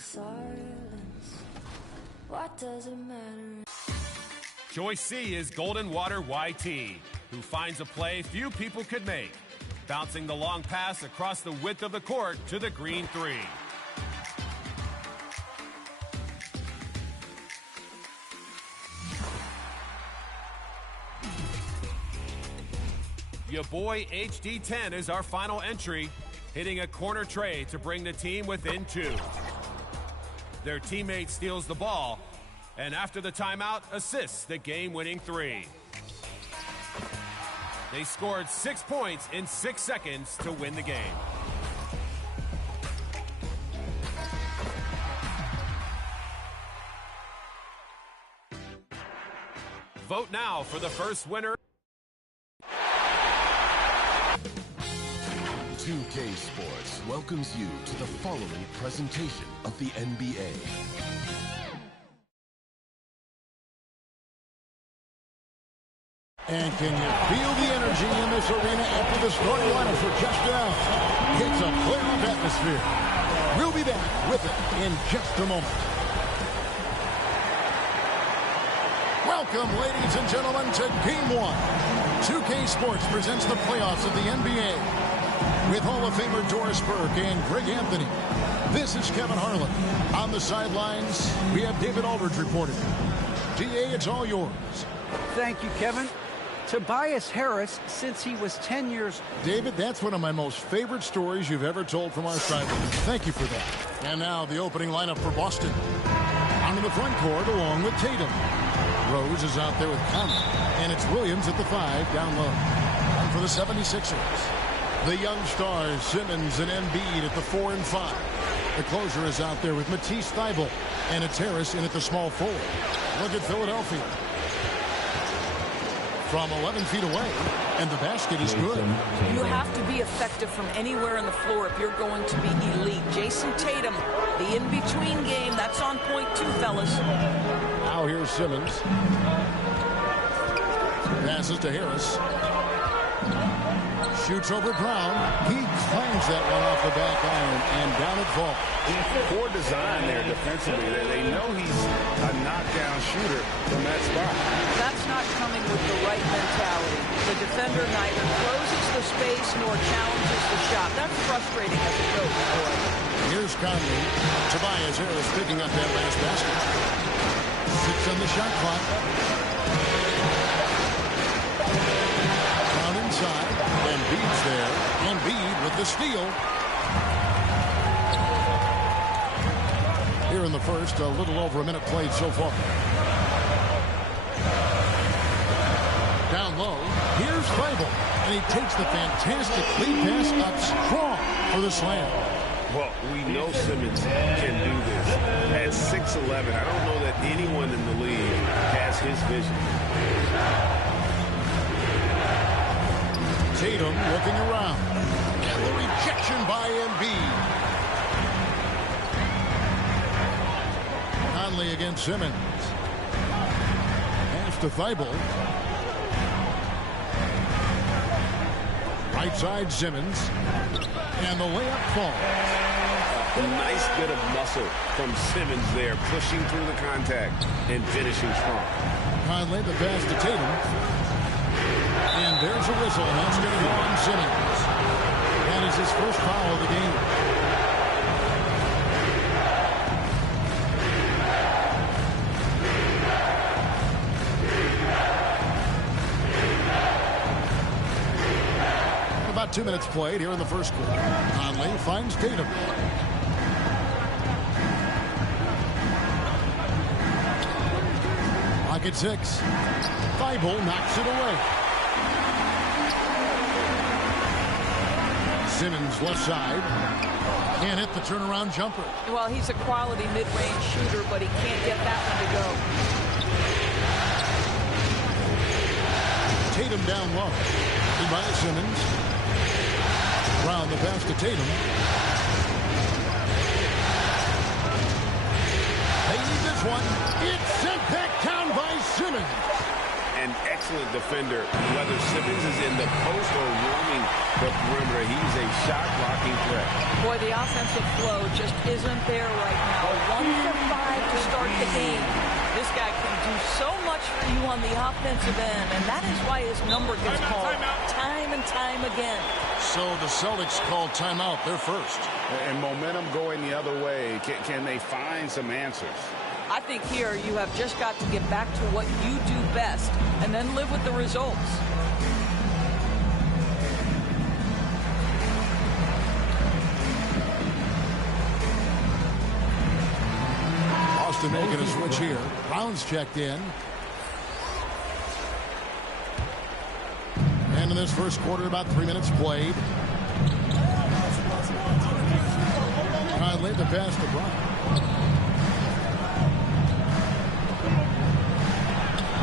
Silence. What does it matter? Choice C is Golden Water YT, who finds a play few people could make, bouncing the long pass across the width of the court to the green 3. Your boy HD10 is our final entry, hitting a corner tray to bring the team within 2. Their teammate steals the ball, and after the timeout, assists the game-winning 3. They scored 6 points in 6 seconds to win the game. Vote now for the first winner. 2K Sports welcomes you to the following presentation of the NBA. And can you feel the energy in this arena after the starting lineup for just now? It's a playoff atmosphere. We'll be back with it in just a moment. Welcome, ladies and gentlemen, to Game 1. 2K Sports presents the playoffs of the NBA. With Hall of Famer Doris Burke and Greg Anthony. This is Kevin Harlan. On the sidelines, we have David Aldridge reporting. DA, it's all yours. Thank you, Kevin. Tobias Harris, since he was 10 years... David, that's one of my most favorite stories you've ever told from our sidelines. Thank you for that. And now the opening lineup for Boston. Onto the front court along with Tatum. Rose is out there with Conley. And it's Williams at the 5 down low. And for the 76ers, the young stars, Simmons and Embiid at the 4 and 5. The closer is out there with Matisse Thybulle. And it's Harris in at the small forward. Look at Philadelphia. From 11 feet away. And the basket is good. You have to be effective from anywhere on the floor if you're going to be elite. Jason Tatum, the in-between game, that's on point too, fellas. Now here's Simmons. Passes to Harris. Shoots over Brown. He claims that one off the back iron, and down it falls. Poor design there defensively. They know he's a knockdown shooter from that spot. That's not coming with the right mentality. The defender neither closes the space nor challenges the shot. That's frustrating as a coach, boy. Here's Conley. Tobias Harris picking up that last basket. 6 on the shot clock. Brown inside. Embiid's there. Embiid with the steal. Here in the first, a little over a minute played so far. Down low, here's Thybulle. And he takes the fantastic lead pass up strong for the slam. Well, we know Simmons can do this. At 6'11", I don't know that anyone in the league has his vision. Tatum looking around. And the rejection by Embiid. Conley against Simmons. Pass to Thybulle. Right side Simmons. And the layup falls. A nice bit of muscle from Simmons there, pushing through the contact and finishing strong. Conley, the pass to Tatum. And there's a whistle, and that's going to go on Simmons. That is his first foul of the game. About 2 minutes played here in the first quarter. Conley finds Tatum. Lock at 6. Thybulle knocks it away. Simmons left side. Can't hit the turnaround jumper. Well, he's a quality mid-range shooter, but he can't get that one to go. Tatum down low. By Simmons. Brown the pass to Tatum. They need this one. It's sent back down by Simmons. An excellent defender, whether Simmons is in the post or roaming the perimeter. He's a shot-blocking threat. Boy, the offensive flow just isn't there right now. 1 for 5 to start the game. This guy can do so much for you on the offensive end, and that is why his number gets called time and time again. So the Celtics call timeout. They're first. And momentum going the other way. Can they find some answers? I think here you have just got to get back to what you do best and then live with the results. Boston making a switch here. Brown's checked in. And in this first quarter, about 3 minutes played. Brown laid the pass to Brown.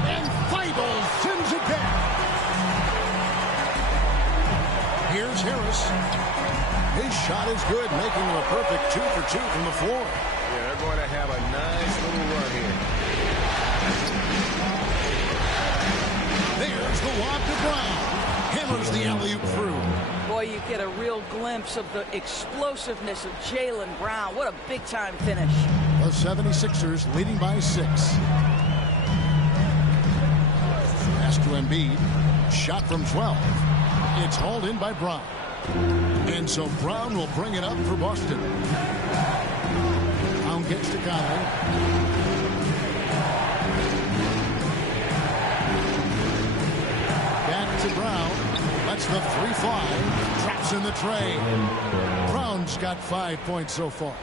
And Feigl sends it back. Here's Harris. His shot is good, making him a perfect 2 for 2 from the floor. Yeah, they're going to have a nice little run here. There's the lob to Brown. Hammers the alley-oop through. Boy, you get a real glimpse of the explosiveness of Jaylen Brown. What a big-time finish. The 76ers leading by 6. Pass to Embiid. Shot from 12. It's hauled in by Brown. And so Brown will bring it up for Boston. Brown gets to Conley. Back to Brown. Lets the 3 fly. Traps in the tray. Brown's got 5 points so far.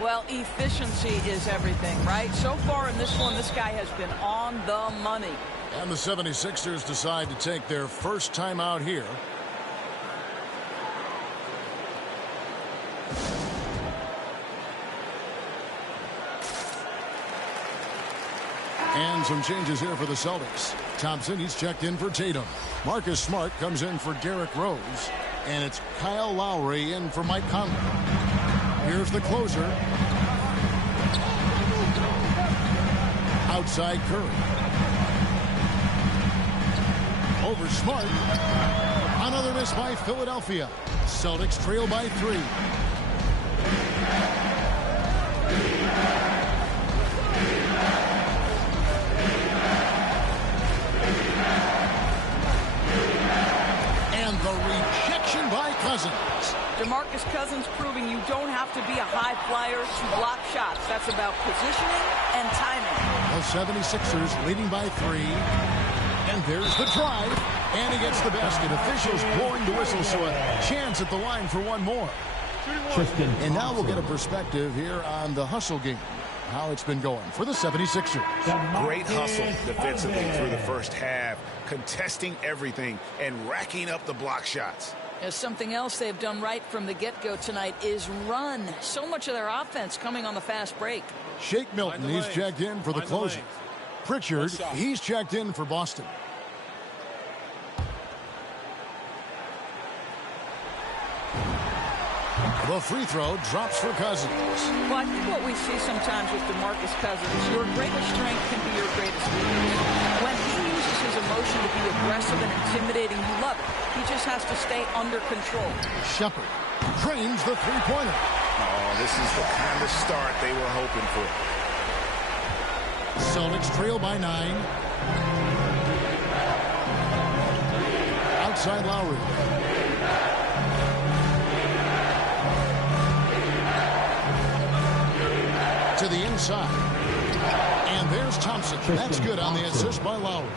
Well, efficiency is everything, right? So far in this one, this guy has been on the money. And the 76ers decide to take their first timeout here. And some changes here for the Celtics. Thompson, he's checked in for Tatum. Marcus Smart comes in for Derrick Rose. And it's Kyle Lowry in for Mike Conley. Here's the closer. Outside Curry. Over Smart. Another miss by Philadelphia. Celtics trail by 3. And the rejection by Cousins. DeMarcus Cousins proving you don't have to be a high flyer to block shots. That's about positioning and timing. The 76ers leading by 3. And there's the drive. And he gets the basket. Officials blowing the whistle, so a chance at the line for one more. And now we'll get a perspective here on the hustle game. How it's been going for the 76ers. Great hustle defensively through the first half. Contesting everything and racking up the block shots. There's something else they've done right from the get-go tonight is run. So much of their offense coming on the fast break. Shake Milton, he's checked in for the closer. Pritchard, he's checked in for Boston. The free throw drops for Cousins. Well, I think what we see sometimes with DeMarcus Cousins, your greatest strength can be your greatest weakness. When he uses his emotion to be aggressive and intimidating, you love it. He just has to stay under control. Shepard drains the three-pointer. Oh, this is the kind of start they were hoping for. Celtics trail by 9. Outside Lowry. To the inside. And there's Thompson. That's good on the assist by Lowry.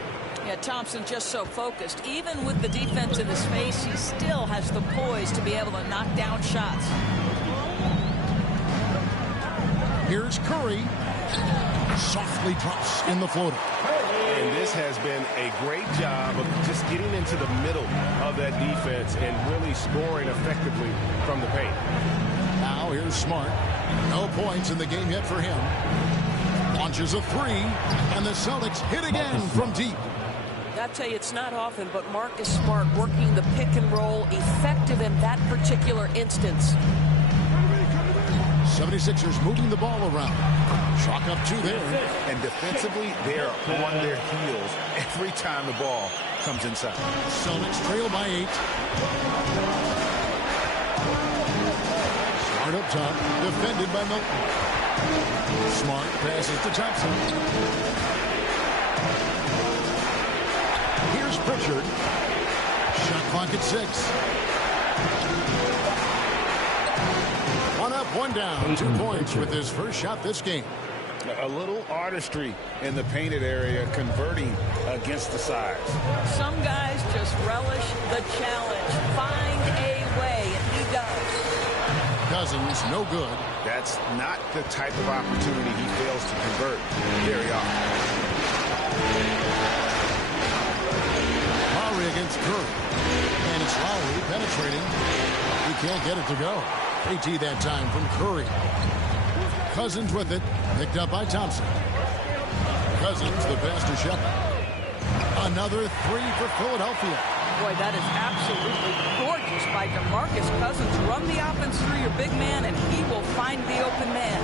Yeah, Thompson just so focused. Even with the defense in his face, he still has the poise to be able to knock down shots. Here's Curry. Softly drops in the floater. And this has been a great job of just getting into the middle of that defense and really scoring effectively from the paint. Now here's Smart. No points in the game yet for him. Launches a 3, and the Celtics hit again from deep. I tell you, it's not often, but Marcus Smart working the pick and roll, effective in that particular instance. 76ers moving the ball around. Chalk up 2 there. And defensively, they are on their heels every time the ball comes inside. Celtics trail by 8. Smart up top, defended by Milton. Smart passes to Thompson. Here's Pritchard. Shot clock at 6. 1 up, 1 down. 2 points with his first shot this game. A little artistry in the painted area, converting against the size. Some guys just relish the challenge. Find a way, and he does. Cousins, no good. That's not the type of opportunity he fails to convert very often. Lowry against Curry. And it's Lowry penetrating. He can't get it to go. AT that time from Curry. Cousins with it. Picked up by Thompson. Cousins, the pass to Shepard. Another 3 for Philadelphia. Boy, that is absolutely gorgeous by DeMarcus Cousins. Run the offense through your big man, and he will find the open man.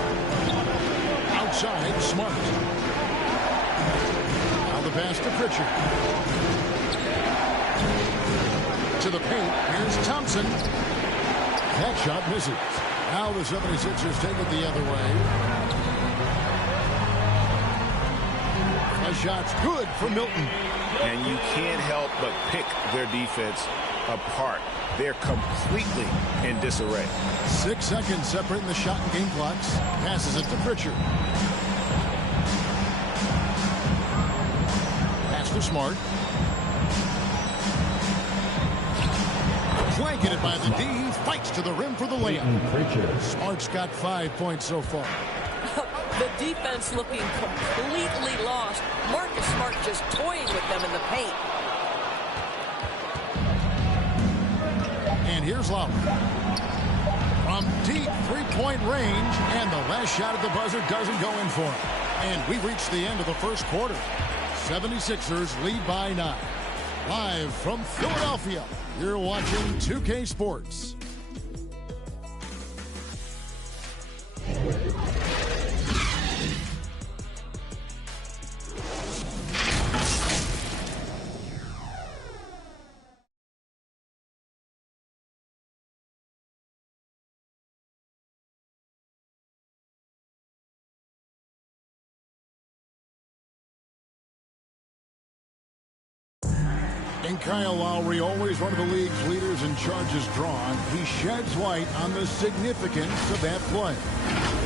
Outside, Smart. Now the pass to Pritchard. To the paint, here's Thompson. That shot misses. Now the 76ers take it the other way. A shot's good for Milton. And you can't help but pick their defense apart. They're completely in disarray. 6 seconds separating the shot and game clocks. Passes it to Pritchard. Pass to Smart. Blanketed by the D. Fights to the rim for the layup. Smart's got 5 points so far. The defense looking completely lost. Marcus Smart just toying with them in the paint. And here's Lowry. From deep three-point range, and the last shot at the buzzer doesn't go in for him. And we reached the end of the first quarter. 76ers lead by 9. Live from Philadelphia, you're watching 2K Sports. And Kyle Lowry, always one of the league's leaders in charges drawn. He sheds light on the significance of that play.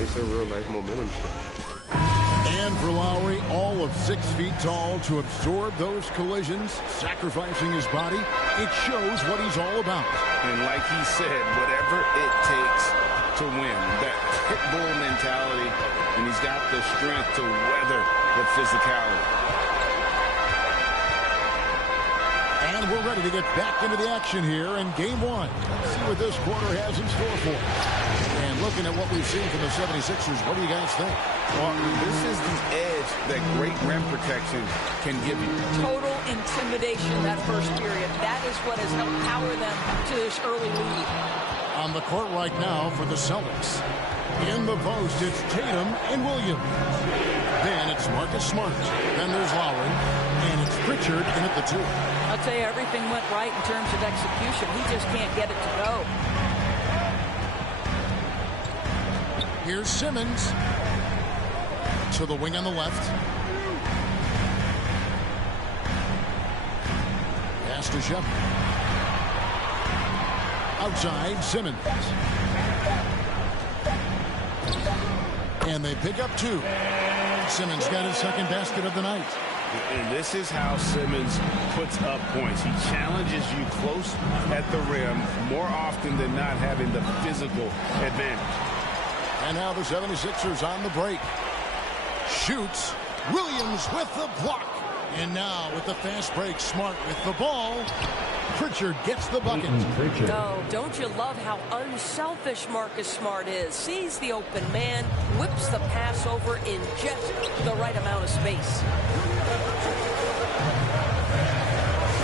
It's a real nice momentum shift. And for Lowry, all of 6 feet tall, to absorb those collisions, sacrificing his body, it shows what he's all about. And like he said, whatever it takes to win, that pit bull mentality, and he's got the strength to weather the physicality. And we're ready to get back into the action here in Game 1. Let's see what this quarter has in store for us. And looking at what we've seen from the 76ers, what do you guys think? Well, this is the edge that great rim protection can give you. Total intimidation that first period. That is what has helped power them to this early lead. On the court right now for the Celtics. In the post, it's Tatum and Williams. Then it's Marcus Smart. Then there's Lowry. And it's Pritchard in at the 2. I'll tell you, everything went right in terms of execution. He just can't get it to go. Here's Simmons. To the wing on the left. Pass to Shepard. Outside, Simmons. And they pick up 2. Simmons got his second basket of the night. And this is how Simmons puts up points. He challenges you close at the rim more often than not, having the physical advantage. And now the 76ers on the break. Shoots. Williams with the block. And now with the fast break, Smart with the ball. Pritchard gets the bucket. Oh, don't you love how unselfish Marcus Smart is? Sees the open man, whips the pass over in just the right amount of space.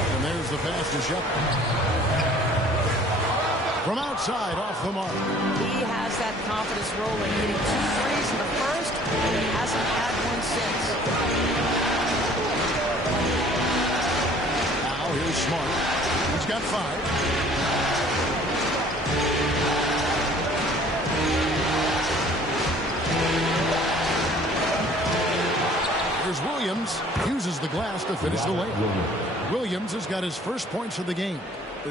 And there's the pass to Shepard. From outside, off the mark. He has that confidence rolling, hitting 2 threes in the first, and he hasn't had one since. Now here's Smart. He's got 5. Here's Williams. Uses the glass to finish the layup. Williams has got his first points of the game.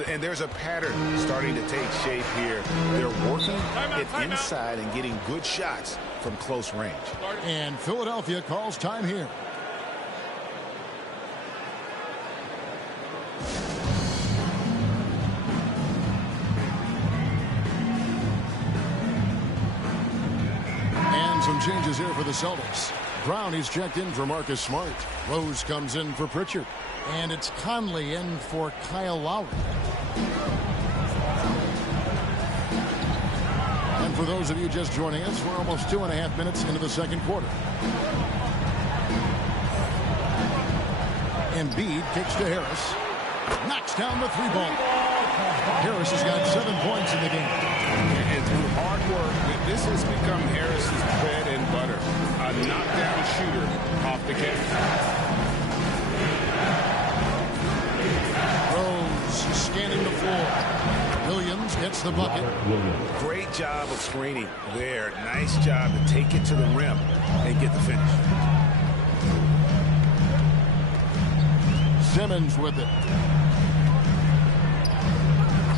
And there's a pattern starting to take shape here. They're working it inside and getting good shots from close range. And Philadelphia calls time here. And some changes here for the Celtics. Brown, he's checked in for Marcus Smart. Rose comes in for Pritchard. And it's Conley in for Kyle Lowry. And for those of you just joining us, we're almost 2.5 minutes into the second quarter. Embiid kicks to Harris. Knocks down the 3-ball. Harris has got 7 points in the game. And through hard work, this has become Harris's bread and butter. A knockdown shooter off the catch. Rose scanning the floor. Williams gets the bucket. Great job of screening there. Nice job to take it to the rim and get the finish. Simmons with it.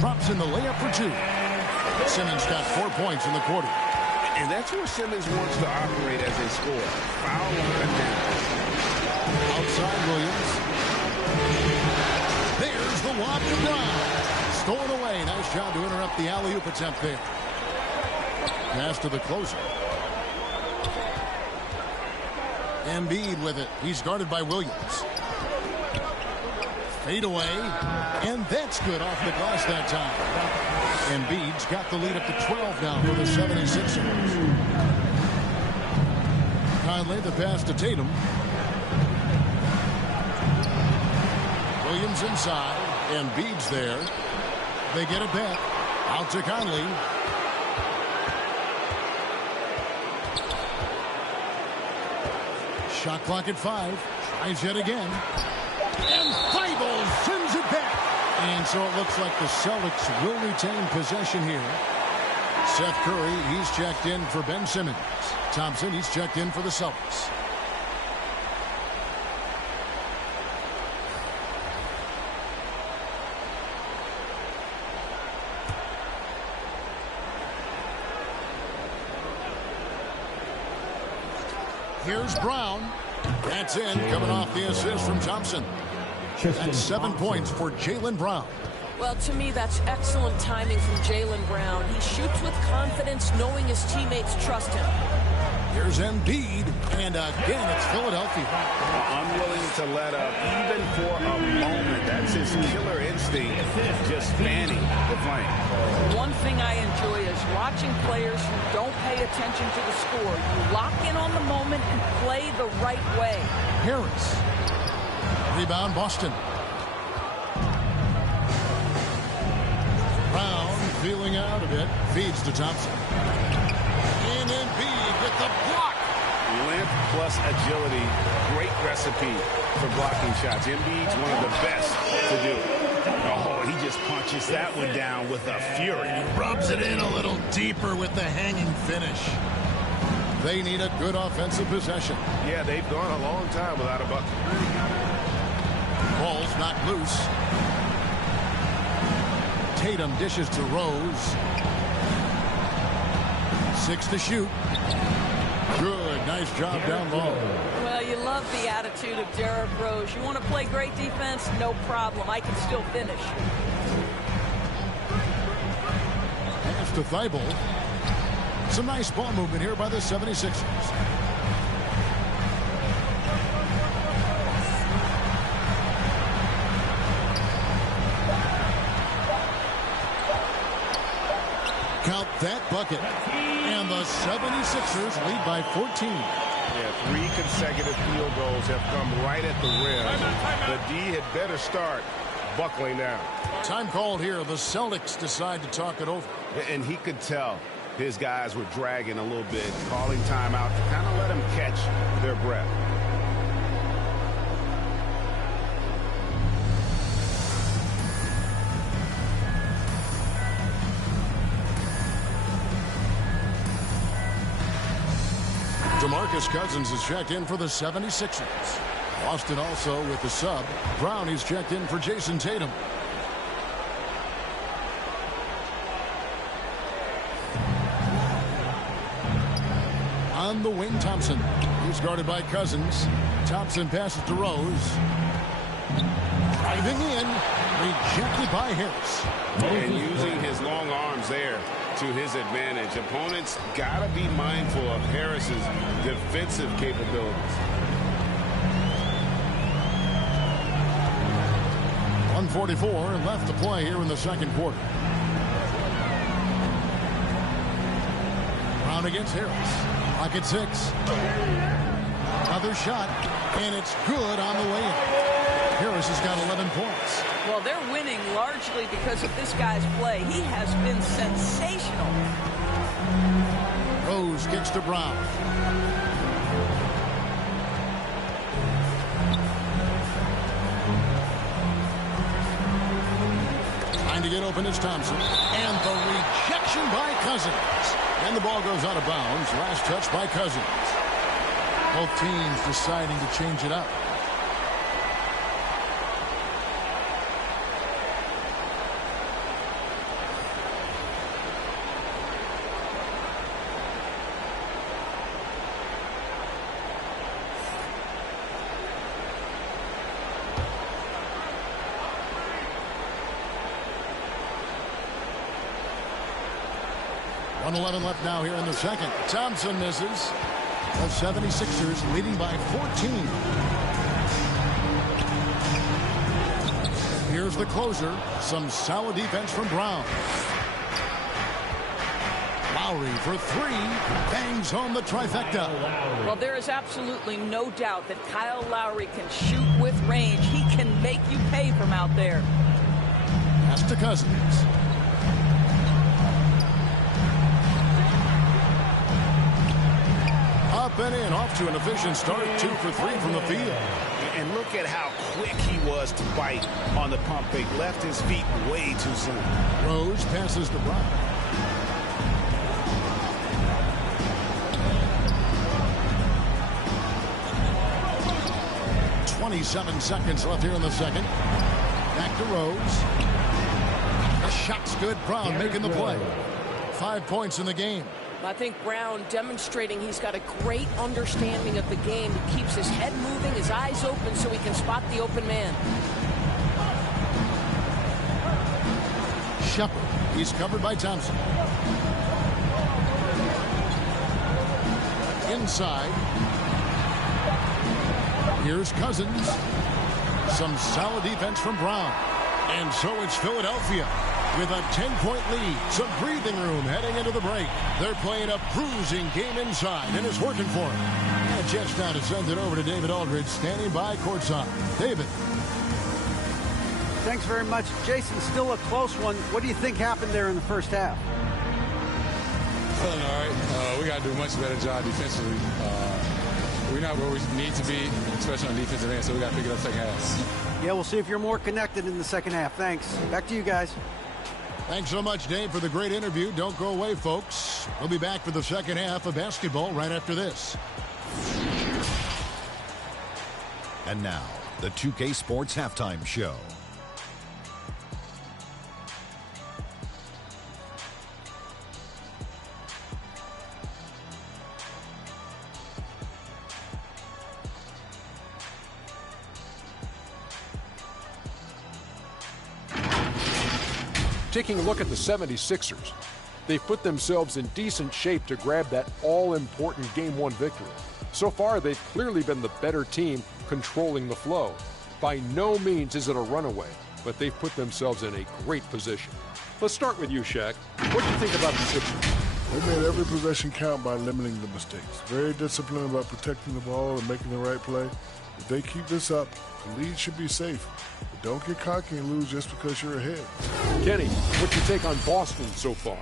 Drops in the layup for 2. Simmons got 4 points in the quarter. And that's where Simmons wants to operate as a scorer. Foul line down. Outside Williams. There's the lob to Brown. Stolen away. Nice job to interrupt the alley-oop attempt there. Pass to the closer. Embiid with it. He's guarded by Williams. Fade away. And that's good off the glass that time. Embiid's got the lead up to 12 now for the 76ers. Conley, the pass to Tatum. Williams inside. Embiid's there. They get it back. Out to Conley. Shot clock at 5. Tries yet again. And Thibault sends it back. And so it looks like the Celtics will retain possession here. Seth Curry, he's checked in for Ben Simmons. Thompson, he's checked in for the Celtics. Here's Brown. That's in, coming off the assist from Thompson. That's 7 points for Jaylen Brown. Well, to me, that's excellent timing from Jaylen Brown. He shoots with confidence, knowing his teammates trust him. Here's Embiid, and again, it's Philadelphia. Unwilling to let up, even for a moment. That's his killer instinct, just fanning the flame. One thing I enjoy is watching players who don't pay attention to the score. You lock in on the moment and play the right way. Harris. Rebound, Boston. Brown feeling out a bit. Feeds to Thompson. And Embiid with the block. Length plus agility. Great recipe for blocking shots. Embiid's one of the best to do it. Oh, he just punches that one down with a fury. Rubs it in a little deeper with the hanging finish. They need a good offensive possession. Yeah, they've gone a long time without a bucket. Ball's knocked loose. Tatum dishes to Rose. 6 to shoot. Good. Nice job down low. Well, you love the attitude of Derrick Rose. You want to play great defense? No problem. I can still finish. Pass to Thibault. Some nice ball movement here by the 76ers. Count that bucket. And the 76ers lead by 14. Yeah, 3 consecutive field goals have come right at the rim. The D had better start buckling down. Time called here. The Celtics decide to talk it over. And he could tell his guys were dragging a little bit, calling timeout to kind of let them catch their breath. DeMarcus Cousins is checked in for the 76ers. Boston also with the sub. Brown is checked in for Jason Tatum. On the wing, Thompson. He's guarded by Cousins. Thompson passes to Rose. Driving in. Rejected by Harris. And using his long arms there to his advantage. Opponents got to be mindful of Harris's defensive capabilities. 1:44 left to play here in the second quarter. Brown against Harris. Clock at 6. Another shot, and it's good on the way in. Harris has got 11 points. Well, they're winning largely because of this guy's play. He has been sensational. Rose gets to Brown. Trying to get open is Thompson. And the rejection by Cousins. And the ball goes out of bounds. Last touch by Cousins. Both teams deciding to change it up. .11 left now here in the second. Thompson misses. The 76ers leading by 14. Here's the closer. Some solid defense from Brown. Lowry for 3. Bangs home the trifecta. Well, there is absolutely no doubt that Kyle Lowry can shoot with range. He can make you pay from out there. Pass to Cousins. Up and in, off to an efficient start. 2 for 3 from the field. And look at how quick he was to bite on the pump fake. Left his feet way too soon. Rose passes to Brown. .27 seconds left here in the second. Back to Rose. The shot's good. Brown making the play. 5 points in the game. I think Brown demonstrating he's got a great understanding of the game. He keeps his head moving, his eyes open so he can spot the open man. Shepard. He's covered by Thompson. Inside. Here's Cousins. Some solid defense from Brown. And so it's Philadelphia with a 10-point lead. Some breathing room heading into the break. They're playing a bruising game inside, and it's working for them. And a chance now to send it over to David Aldridge, standing by courtside. David. Thanks very much. Jason, still a close one. What do you think happened there in the first half? Feeling all right. We got to do a much better job defensively. We're not where we need to be, especially on defensive end, so we got to pick it up second half. Yeah, we'll see if you're more connected in the second half. Thanks. Back to you guys. Thanks so much, Dave, for the great interview. Don't go away, folks. We'll be back for the second half of basketball right after this. And now, the 2K Sports Halftime Show. Taking a look at the 76ers, they've put themselves in decent shape to grab that all-important Game 1 victory. So far, they've clearly been the better team controlling the flow. By no means is it a runaway, but they've put themselves in a great position. Let's start with you, Shaq. What do you think about the Sixers? They made every possession count by limiting the mistakes. Very disciplined about protecting the ball and making the right play. If they keep this up, the lead should be safe. But don't get cocky and lose just because you're ahead. Kenny, what's your take on Boston so far?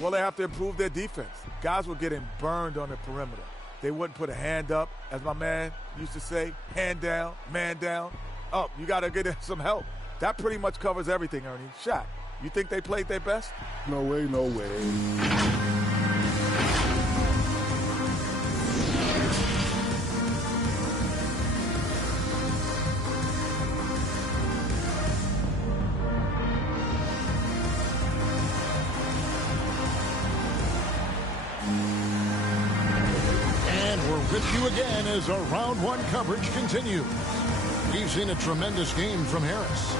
Well, they have to improve their defense. Guys were getting burned on the perimeter. They wouldn't put a hand up, as my man used to say, hand down, man down. Up, you got to get some help. That pretty much covers everything, Ernie. Shot, you think they played their best? No way, no way. With you again as our round one coverage continues. We've seen a tremendous game from Harris.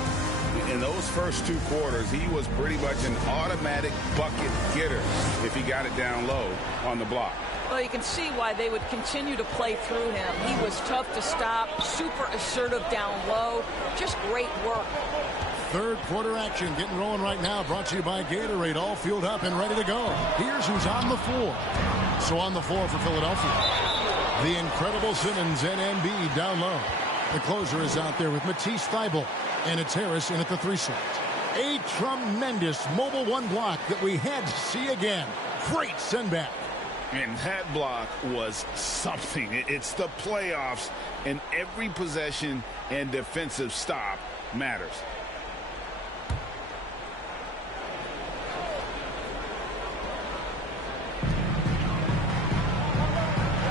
In those first 2 quarters, he was pretty much an automatic bucket getter if he got it down low on the block. Well, you can see why they would continue to play through him. He was tough to stop, super assertive down low, just great work. Third quarter action getting rolling right now, brought to you by Gatorade, all fueled up and ready to go. Here's who's on the floor. So on the floor for Philadelphia, the incredible Simmons and Embiid down low. The closer is out there with Matisse Thybulle, and it's Harris in at the 3 slot. A tremendous mobile 1 block that we had to see again. Great send back. And that block was something. It's the playoffs, and every possession and defensive stop matters.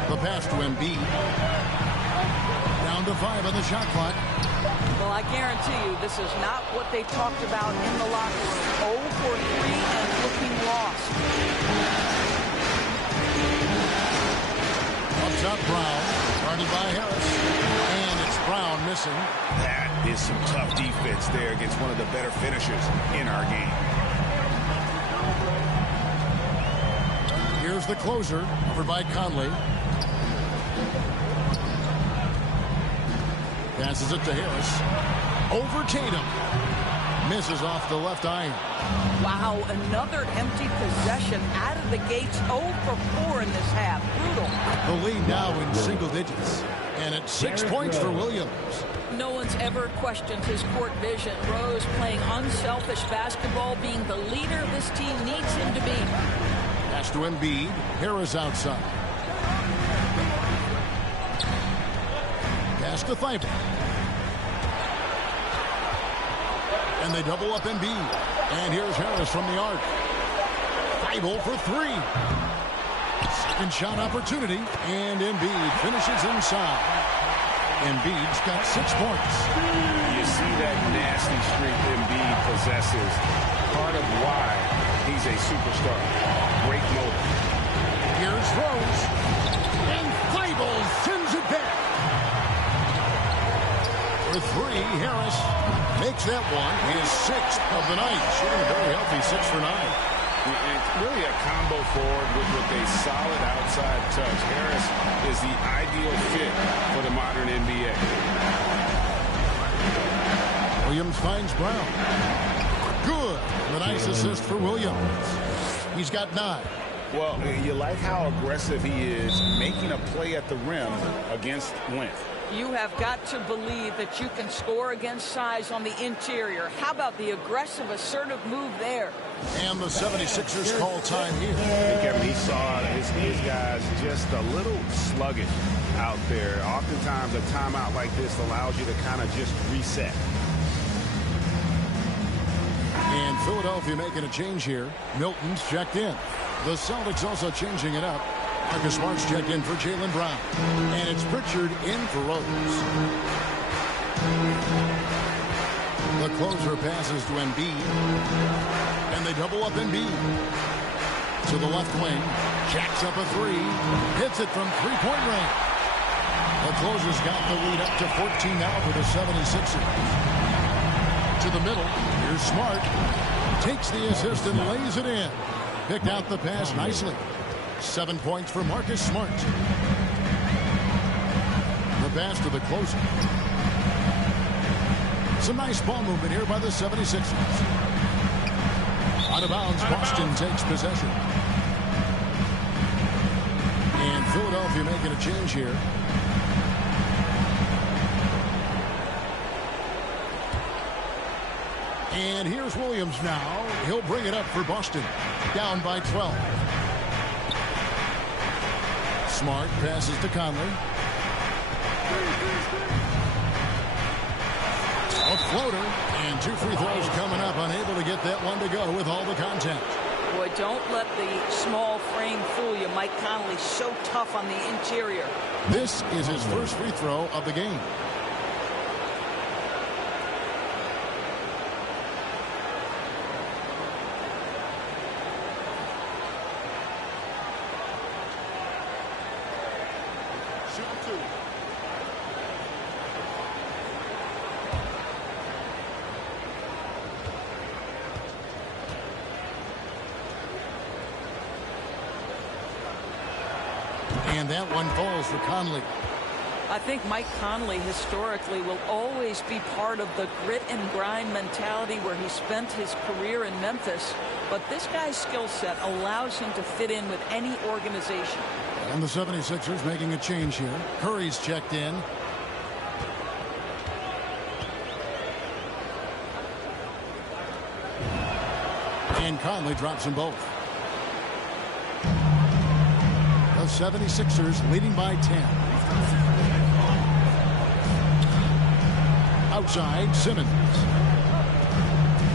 The pass to Embiid. Down to 5 on the shot clock. Well, I guarantee you this is not what they talked about in the locker room. 0 for 3 and looking lost. Up top, Brown. Guarded by Harris. And it's Brown missing. That is some tough defense there against one of the better finishers in our game. Here's the closer, covered by Conley. Passes it to Harris. Over Tatum. Misses off the left iron. Wow, another empty possession out of the gates. 0 for 4 in this half. Brutal. The lead now in single digits. And it's 6 points for Williams. No one's ever questioned his court vision. Rose playing unselfish basketball, being the leader this team needs him to be. Pass to Embiid. Harris outside. Pass to Thybulle. And they double up Embiid. And here's Harris from the arc. Thybulle for 3. Second shot opportunity. And Embiid finishes inside. Embiid's got 6 points. You see that nasty streak Embiid possesses. Part of why he's a superstar. Great motor. Here's Rose. And Thybulle sends it back. For 3, Harris makes that one his 6th of the night. Shooting very healthy, 6 for 9. And really a combo forward with a solid outside touch. Harris is the ideal fit for the modern NBA. Williams finds Brown. Good. A nice assist for Williams. He's got 9. Well, you like how aggressive he is making a play at the rim against length. You have got to believe that you can score against size on the interior. How about the aggressive, assertive move there? And the 76ers call time here. I think Kevin, he saw his guys just a little sluggish out there. Oftentimes a timeout like this allows you to kind of just reset. And Philadelphia making a change here. Milton's checked in. The Celtics also changing it up. Marcus Smart's checked in for Jaylen Brown. And it's Pritchard in for Rose. The closer passes to Embiid. And they double up Embiid. To the left wing. Jacks up a 3. Hits it from 3-point range. The closer's got the lead up to 14 now for the 76ers. To the middle. Here's Smart. Takes the assist and lays it in. Picked out the pass nicely. 7 points for Marcus Smart. The pass to the closer. Some nice ball movement here by the 76ers. Out of bounds, Boston takes possession. And Philadelphia making a change here. And here's Williams now. He'll bring it up for Boston. Down by 12. Smart passes to Conley. A floater. And 2 free throws coming up. Unable to get that one to go with all the contact. Boy, don't let the small frame fool you. Mike Conley so tough on the interior. This is his first free throw of the game. And that one falls for Conley. I think Mike Conley historically will always be part of the grit and grind mentality where he spent his career in Memphis. But this guy's skill set allows him to fit in with any organization. And the 76ers making a change here. Curry's checked in. And Conley drops them both. The 76ers leading by 10. Outside, Simmons.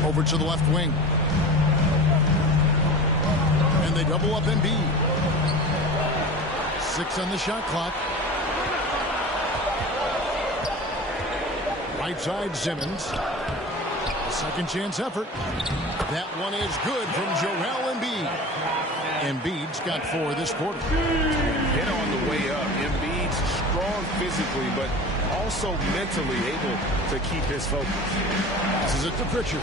Over to the left wing. And they double up Embiid. 6 on the shot clock. Right side, Simmons. A second chance effort. That one is good from Joel Embiid. Embiid's got 4 this quarter. Hit on the way up. Embiid's strong physically, but also mentally able to keep his focus. Passes it to Pritchard.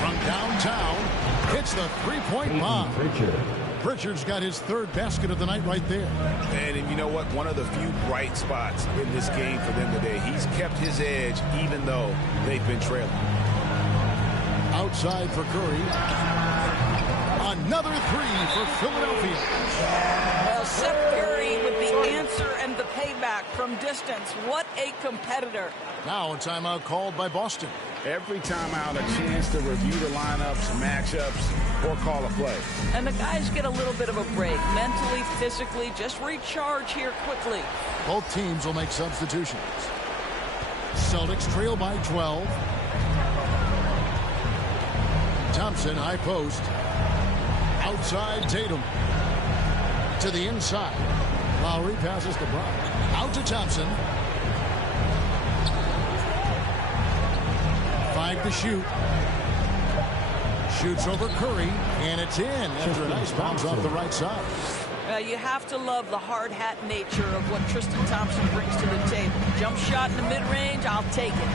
From downtown, hits the three-point bomb. Pritchard's got his 3rd basket of the night right there. And you know what? One of the few bright spots in this game for them today. He's kept his edge even though they've been trailing. Outside for Curry. Another 3 for Philadelphia. Well, Seth Curry with the answer and the payback from distance. What a competitor. Now a timeout called by Boston. Every timeout, a chance to review the lineups, matchups, or call a play. And the guys get a little bit of a break. Mentally, physically, just recharge here quickly. Both teams will make substitutions. Celtics trail by 12. Thompson, high post. Outside Tatum. To the inside. Lowry passes to Brown. Out to Thompson. 5 to shoot. Shoots over Curry. And it's in after a nice bounce off the right side. You have to love the hard hat nature of what Tristan Thompson brings to the table. Jump shot in the mid-range, I'll take it.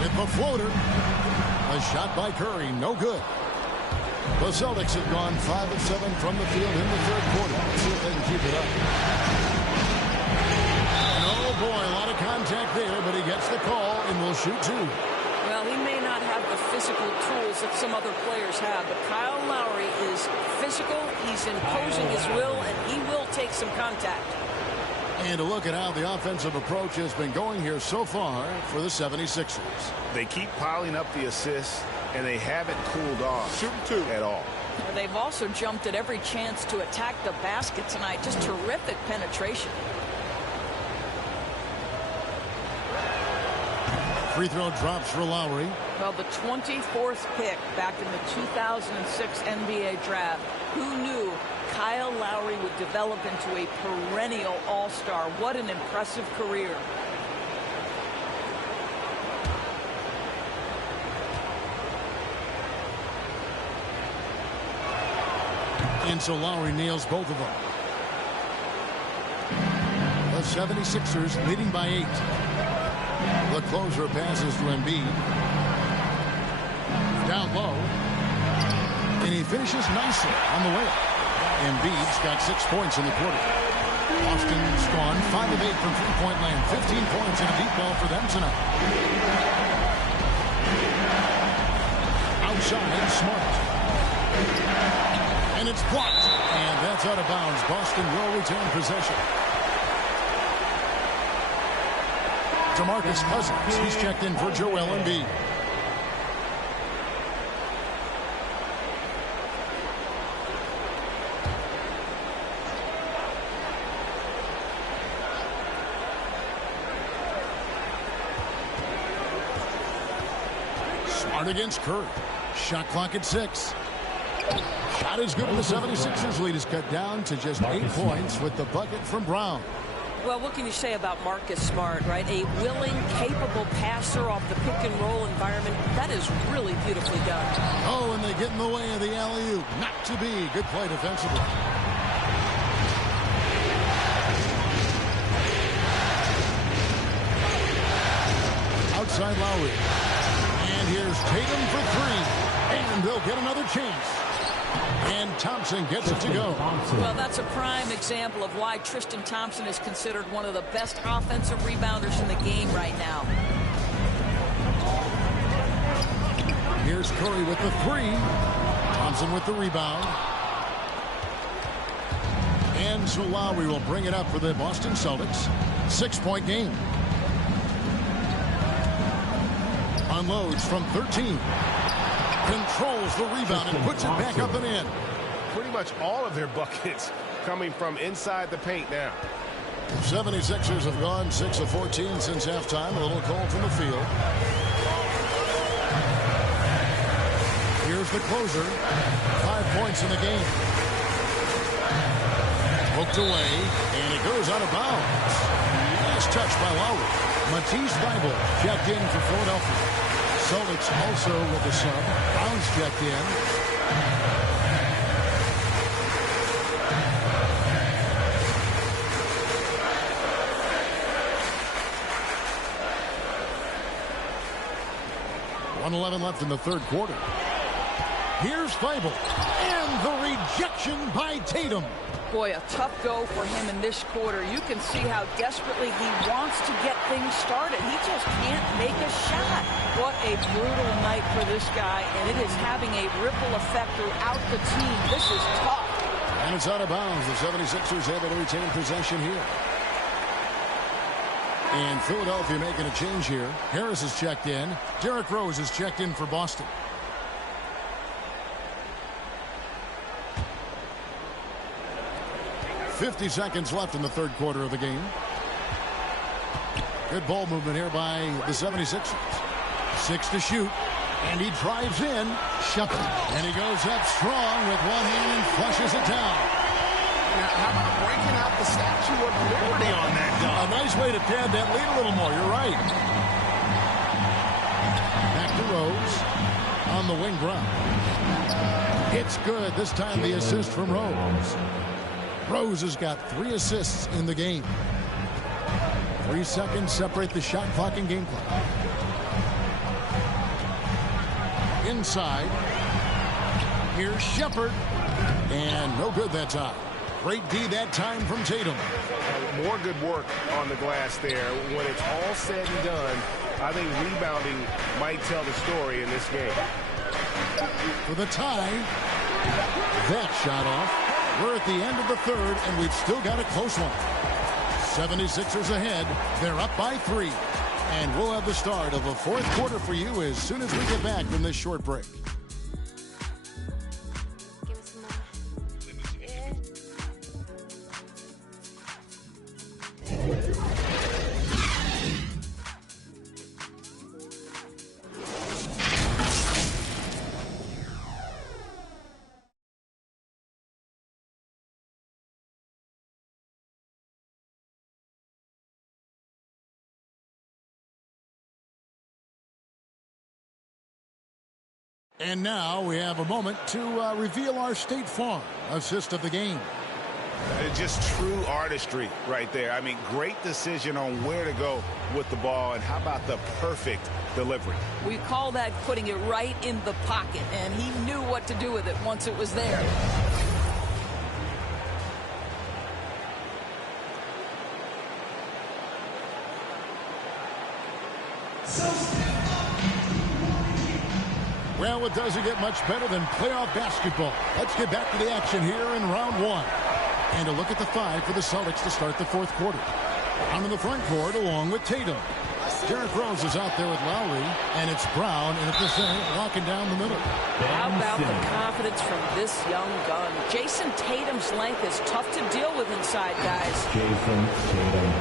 With the floater. A shot by Curry, no good. The Celtics have gone 5 of 7 from the field in the 3rd quarter. Let's see if they can keep it up. And oh boy, a lot of contact there, but he gets the call and will shoot 2. Well, he may not have the physical tools that some other players have, but Kyle Lowry is physical, he's imposing his will, and he will take some contact. And to look at how the offensive approach has been going here so far for the 76ers. They keep piling up the assists, and they haven't cooled off at all. They've also jumped at every chance to attack the basket tonight. Just terrific penetration. Free throw drops for Lowry. Well, the 24th pick back in the 2006 NBA draft. Who knew Kyle Lowry would develop into a perennial all-star? What an impressive career. And so Lowry nails both of them. The 76ers leading by 8. The closer passes to Embiid. Down low. And he finishes nicely on the way up. Embiid's got 6 points in the quarter. Boston's gone 5 of 8 from three-point land. 15 points and a deep ball for them tonight. Outside, Smart. And it's blocked. And that's out of bounds. Boston will retain possession. DeMarcus Cousins. He's checked in for Joel Embiid. Smart against Curry. Shot clock at 6. Shot is good, and the 76ers lead is cut down to just 8 points with the bucket from Brown. Well, what can you say about Marcus Smart, right? A willing, capable passer off the pick-and-roll environment. That is really beautifully done. Oh, and they get in the way of the alley-oop. Not to be. Good play defensively. Outside Lowry. And here's Tatum for 3. And they'll get another chance. And Thompson gets it to go. Well, that's a prime example of why Tristan Thompson is considered one of the best offensive rebounders in the game right now. Here's Curry with the 3. Thompson with the rebound. And so Lowry will bring it up for the Boston Celtics. 6-point game. Unloads from 13. Controls the rebound and puts it back up and in. Pretty much all of their buckets coming from inside the paint now. 76ers have gone 6 of 14 since halftime. A little cold from the field. Here's the closer. 5 points in the game. Poked away, and it goes out of bounds. Nice touch by Lowry. Matisse Thybulle checked in for Philadelphia. Celtics also with a sub. Brown's checked in. .111 left in the third quarter. Here's Thybulle. And the rejection by Tatum. Boy, a tough go for him in this quarter. You can see how desperately he wants to get things started. He just can't make a shot. What a brutal night for this guy, and it is having a ripple effect throughout the team. This is tough. And it's out of bounds. The 76ers able to retain possession here. And Philadelphia making a change here. Harris is checked in. Derrick Rose is checked in for Boston. .50 seconds left in the third quarter of the game. Good ball movement here by the 76ers. 6 to shoot. And he drives in. Shepard. And he goes up strong with one hand and flushes it down. Now, how about breaking out the Statue of Liberty on that dunk? A nice way to pad that lead a little more. You're right. Back to Rose. On the wing ground. It's good. This time the assist from Rose. Rose has got 3 assists in the game. 3 seconds separate the shot clock and game clock. Inside. Here's Shepard. And no good that time. Great D that time from Tatum. More good work on the glass there. When it's all said and done, I think rebounding might tell the story in this game. For the tie. That shot off. We're at the end of the third, and we've still got a close one. 76ers ahead. They're up by 3. And we'll have the start of the fourth quarter for you as soon as we get back from this short break. And now we have a moment to reveal our State Farm assist of the game. Just true artistry right there. I mean, great decision on where to go with the ball, and how about the perfect delivery? We call that putting it right in the pocket, and he knew what to do with it once it was there. Well, it doesn't get much better than playoff basketball. Let's get back to the action here in round 1. And a look at the 5 for the Celtics to start the fourth quarter. Down in the front court along with Tatum. Derrick Rose is out there with Lowry, and it's Brown in at the center, locking down the middle. How about the confidence from this young gun? Jason Tatum's length is tough to deal with inside, guys. Jason Tatum.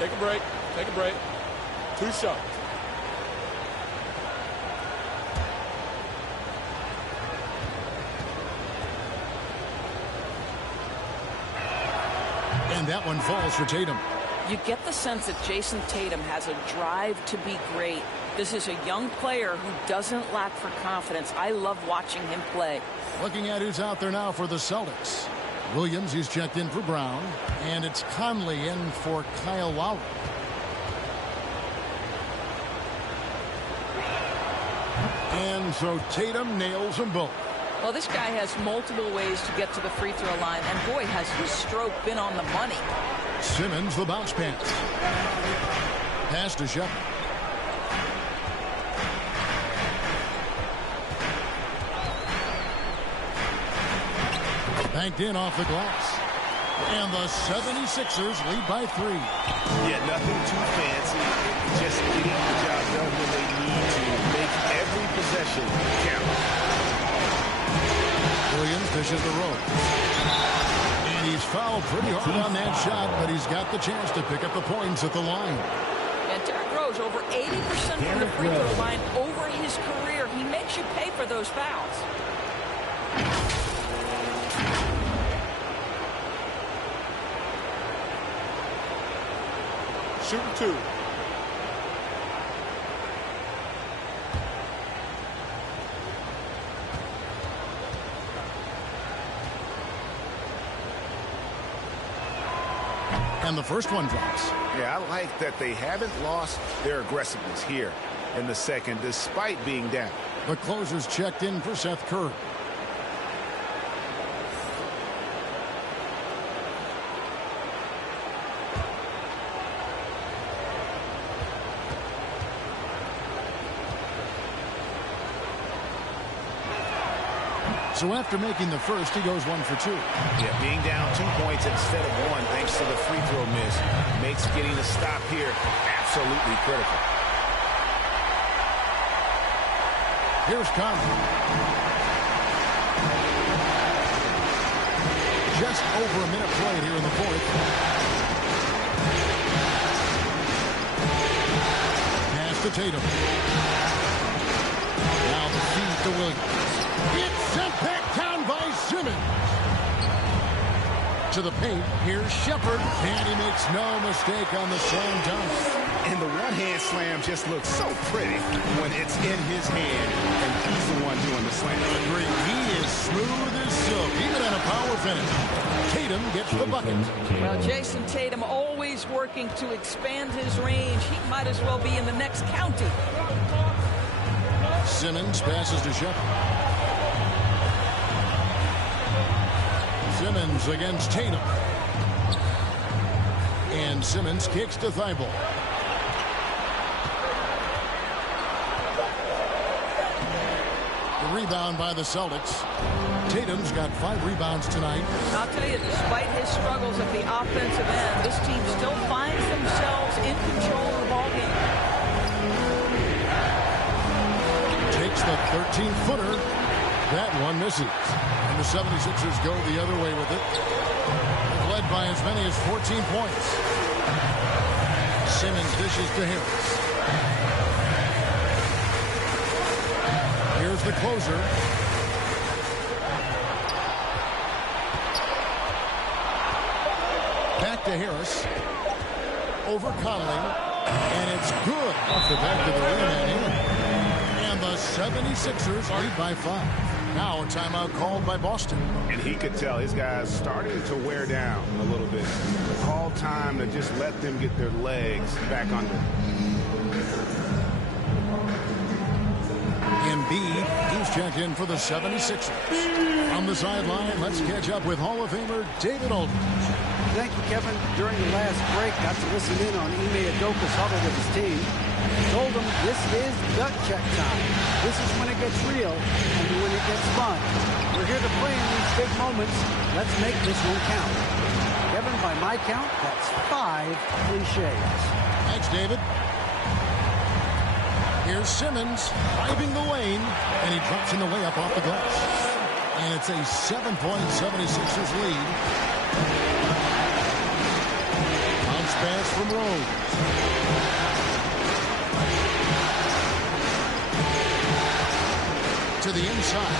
Take a break. Take a break. 2 shots. And that one falls for Tatum. You get the sense that Jason Tatum has a drive to be great. This is a young player who doesn't lack for confidence. I love watching him play. Looking at who's out there now for the Celtics. Williams, he's checked in for Brown. And it's Conley in for Kyle Lowry. And so Tatum nails them both. Well, this guy has multiple ways to get to the free throw line, and boy, has his stroke been on the money. Simmons, the bounce pass. Pass to Shepard. Banked in off the glass. And the 76ers lead by 3. Yeah, nothing too fancy. Just getting the job done when they need to. Make every possession count. Williams dishes the road. And he's fouled pretty hard on that shot, but he's got the chance to pick up the points at the line. And Derrick Rose, over 80% from the free throw line over his career. He makes you pay for those fouls. Shooting 2. And the first one drops. Yeah, I like that they haven't lost their aggressiveness here in the second, despite being down. The closer's checked in for Seth Curry. So after making the first, he goes 1 for 2. Yeah, being down 2 points instead of 1 thanks to the free throw miss makes getting a stop here absolutely critical. Here's Conley. Just over a minute played here in the fourth. Pass to Tatum. Now the feed to Williams. It's sent back down by Simmons. To the paint, here's Shepard, and he makes no mistake on the slam dunk. And the one-hand slam just looks so pretty when it's in his hand, and he's the one doing the slam. Agree. He is smooth as silk, even on a power finish. Tatum gets the bucket. Well, Jason Tatum always working to expand his range. He might as well be in the next county. Simmons passes to Shepard. Simmons against Tatum. And Simmons kicks to Thibault. The rebound by the Celtics. Tatum's got 5 rebounds tonight. I'll tell you, despite his struggles at the offensive end, this team still finds themselves in control of the ballgame. Takes the 13-footer. That one misses. And the 76ers go the other way with it. They've led by as many as 14 points. Simmons dishes to Harris. Here's the closer. Back to Harris. Over Conley. And it's good off the back of the rim and in. And the 76ers lead by 5. Now a timeout called by Boston. And he could tell his guys starting to wear down a little bit. Call time to just let them get their legs back under. Embiid, he's checked in for the 76ers. On the sideline, let's catch up with Hall of Famer David Aldridge. Thank you, Kevin. During the last break, got to listen in on Ime Udoka's huddle with his team. Told them this is gut check time. This is when it gets real and when it gets fun. We're here to play in these big moments. Let's make this one count. Kevin, by my count, that's 5 cliches. Thanks, David. Here's Simmons driving the lane, and he drops in the layup off the glass. And it's a 7-point 76ers lead. Bounce pass from Rose. To the inside.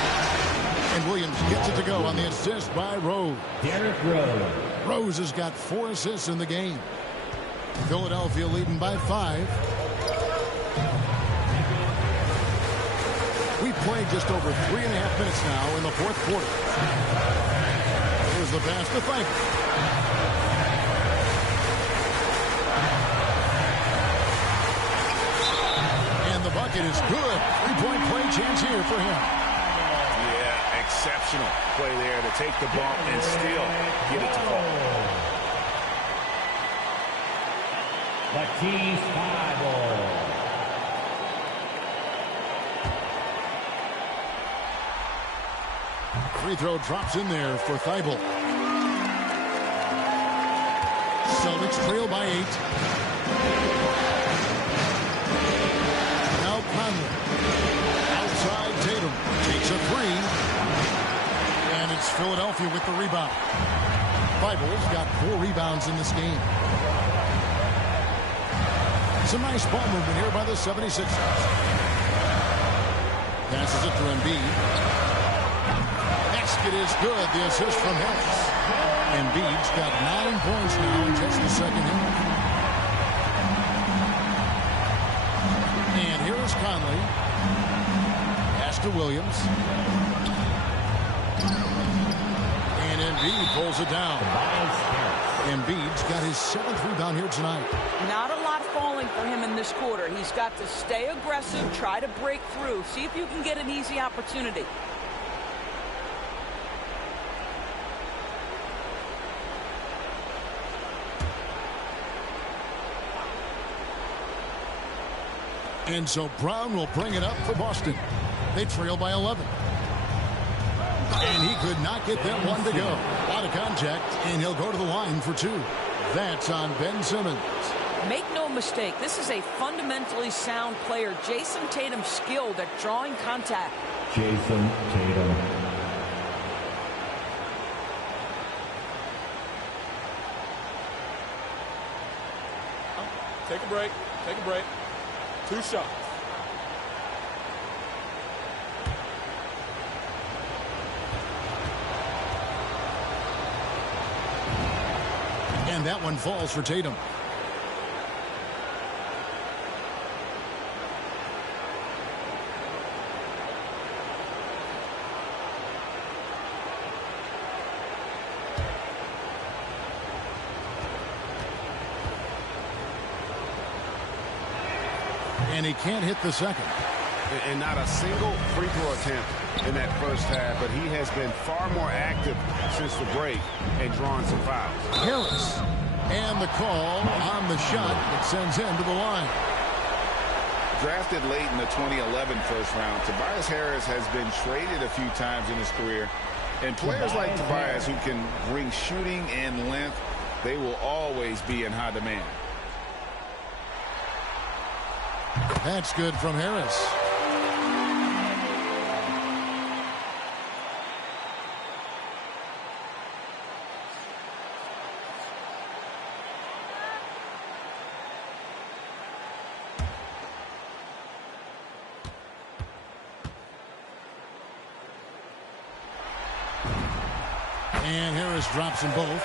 And Williams gets it to go on the assist by Rose. Derrick Rose. Rose has got 4 assists in the game. Philadelphia leading by 5. We've played just over 3.5 minutes now in the fourth quarter. Here's the pass to Thybulle. And the bucket is good. 3-point play chance here for him. Yeah, exceptional play there to take the bump and still get it to fall. Matisse Thybulle. Free throw drops in there for Thybulle. Celtics trail by 8. Now Conley. Outside Tatum. Takes a 3. And it's Philadelphia with the rebound. Thybulle's got 4 rebounds in this game. Some nice ball movement here by the 76ers. Passes it to Embiid. Basket is good. The assist from Harris. Embiid's got 9 points now in just the second half. And here is Conley. Pass to Williams. And Embiid pulls it down. Embiid's got his 7th rebound here tonight. Not a lot falling for him in this quarter. He's got to stay aggressive, try to break through, see if you can get an easy opportunity. And so Brown will bring it up for Boston. They trail by 11. And he could not get that one to go. Out of contact, and he'll go to the line for 2. That's on Ben Simmons. Make no mistake, this is a fundamentally sound player. Jason Tatum skilled at drawing contact. Jason Tatum. Take a break. Take a break. 2 shots. And that one falls for Tatum. And he can't hit the second. And not a single free throw attempt in that first half, but he has been far more active since the break and drawing some fouls. Harris. And the call on the shot that sends him to the line. Drafted late in the 2011 first round, Tobias Harris has been traded a few times in his career. And players like Tobias who can bring shooting and length, they will always be in high demand. That's good from Harris. And Harris drops them both.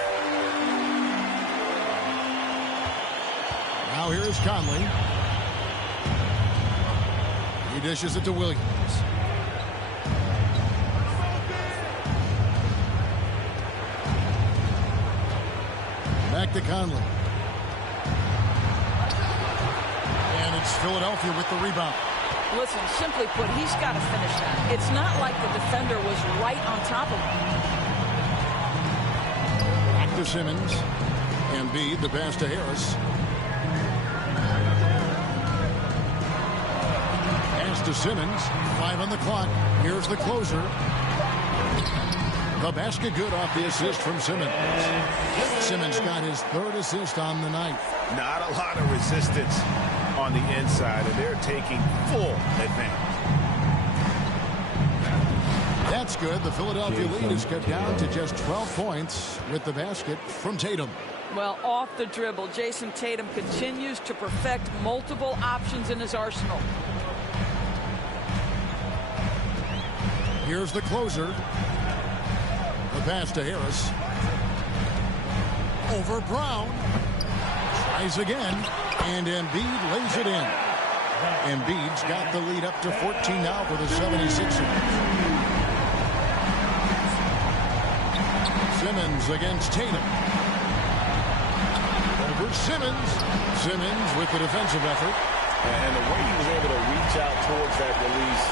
Now here's Conley. He dishes it to Williams. Back to Conley. And it's Philadelphia with the rebound. Listen, simply put, he's got to finish that. It's not like the defender was right on top of him. to Simmons. Embiid, the pass to Harris. Pass to Simmons. 5 on the clock. Here's the closer. The basket good off the assist from Simmons. Simmons got his 3rd assist on the night. Not a lot of resistance on the inside, and they're taking full advantage. That's good. The Philadelphia lead is cut down to just 12 points with the basket from Tatum. Well, off the dribble, Jason Tatum continues to perfect multiple options in his arsenal. Here's the closer. The pass to Harris. Over Brown. Tries again. And Embiid lays it in. Embiid's got the lead up to 14 now for the 76ers. Simmons against Tatum. Over Simmons. Simmons with the defensive effort. And the way he was able to reach out towards that release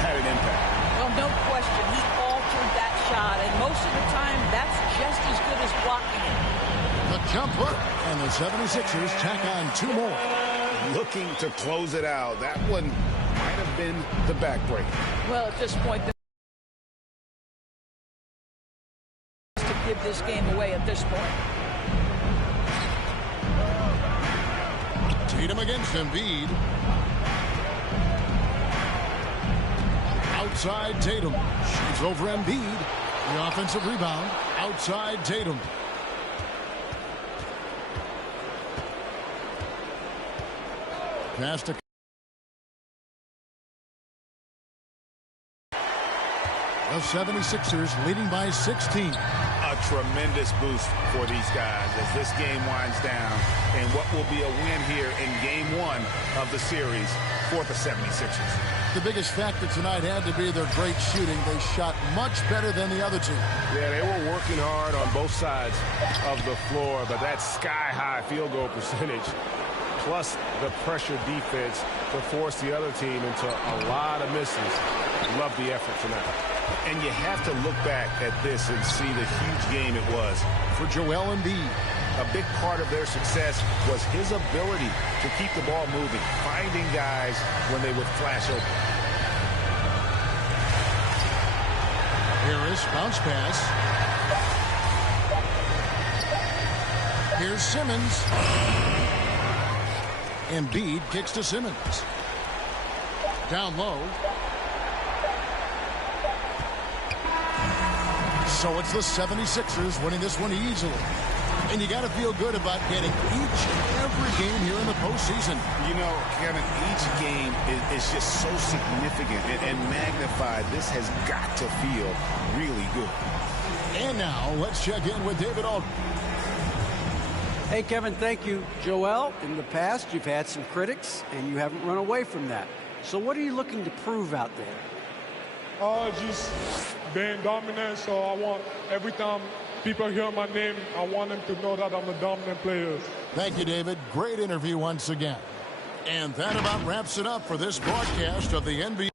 had an impact. Well, no question. He altered that shot, and most of the time, that's just as good as blocking it. The jumper, and the 76ers tack on 2 more. Looking to close it out. That one might have been the backbreak. Well, at this point, to give this game away at this point. Tatum against Embiid. Outside Tatum. Shoots over Embiid. The offensive rebound. Outside Tatum. Pass to the 76ers leading by 16. A tremendous boost for these guys as this game winds down, and what will be a win here in game 1 of the series for the 76ers. The biggest factor tonight had to be their great shooting. They shot much better than the other team. Yeah, they were working hard on both sides of the floor, but that sky-high field goal percentage, plus the pressure defense to force the other team into a lot of misses. Love the effort tonight. And you have to look back at this and see the huge game it was for Joel Embiid. A big part of their success was his ability to keep the ball moving, finding guys when they would flash open. Harris, bounce pass. Here's Simmons. Embiid kicks to Simmons. Down low. So it's the 76ers winning this one easily. And you got to feel good about getting each and every game here in the postseason. You know, Kevin, each game is just so significant and magnified. This has got to feel really good. And now let's check in with David Aldridge. Hey, Kevin, thank you. Joel, in the past, you've had some critics, and you haven't run away from that. So what are you looking to prove out there? Just being dominant, so I want every time people hear my name, I want them to know that I'm a dominant player. Thank you, David. Great interview once again. And that about wraps it up for this broadcast of the NBA.